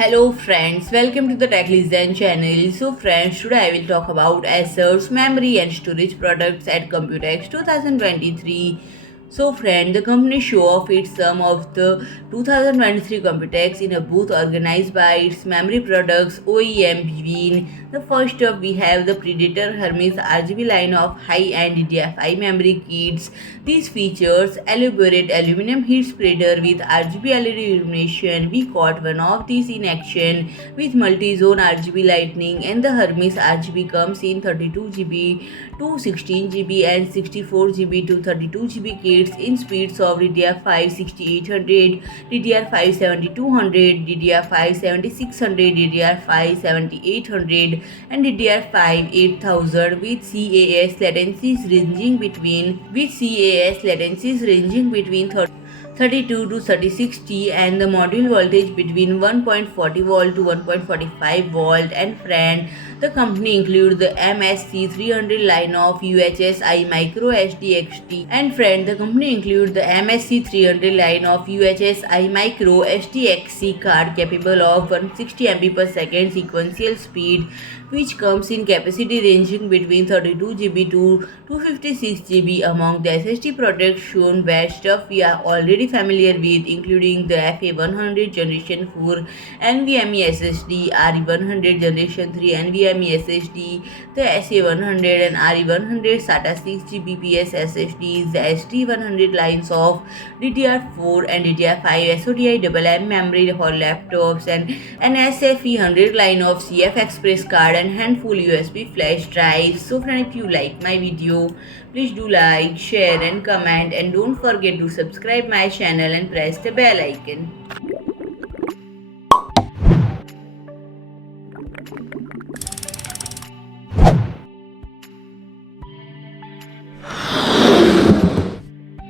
Hello friends, welcome to the TechListen channel. So friends, today I will talk about Acer's memory and storage products at Computex 2023. So friend, the company show off its some of the 2023 Computex in a booth organized by its memory products OEM BIWIN. The first up we have the Predator Hermes RGB line of high-end DDR5 memory kits. These features elaborate aluminium heat spreader with RGB LED illumination. We caught one of these in action with multi-zone RGB lighting, and the Hermes RGB comes in 32 GB to 16 GB and 64 GB to 32 GB kits in speeds of DDR5 6800, DDR5 7200, DDR5 7600, DDR5 7800, and DDR5 8000 with CAS latencies ranging between 32 to 3060 and the module voltage between 1.40 volt to 1.45 volt. And friend, the company includes the MSC300 line of UHS-I microSDXC. And friend, the company includes the MSC300 line of UHS-I microSDXC card capable of 160 MB per second sequential speed, which comes in capacity ranging between 32 GB to 256 GB. Among the SSD products shown were stuff we are already familiar with, including the FA100 Generation 4 NVMe SSD, RE100 Generation 3 NVMe SSD, the SA100 and RE100 SATA 6 Gbps SSDs, the SD100 lines of DDR4 and DDR5 SO-DIMM memory for laptops, and an SF100 line of CFexpress card, and handful USB flash drives. So friends, if you like my video, please do like, share and comment, and don't forget to subscribe my channel and press the bell icon.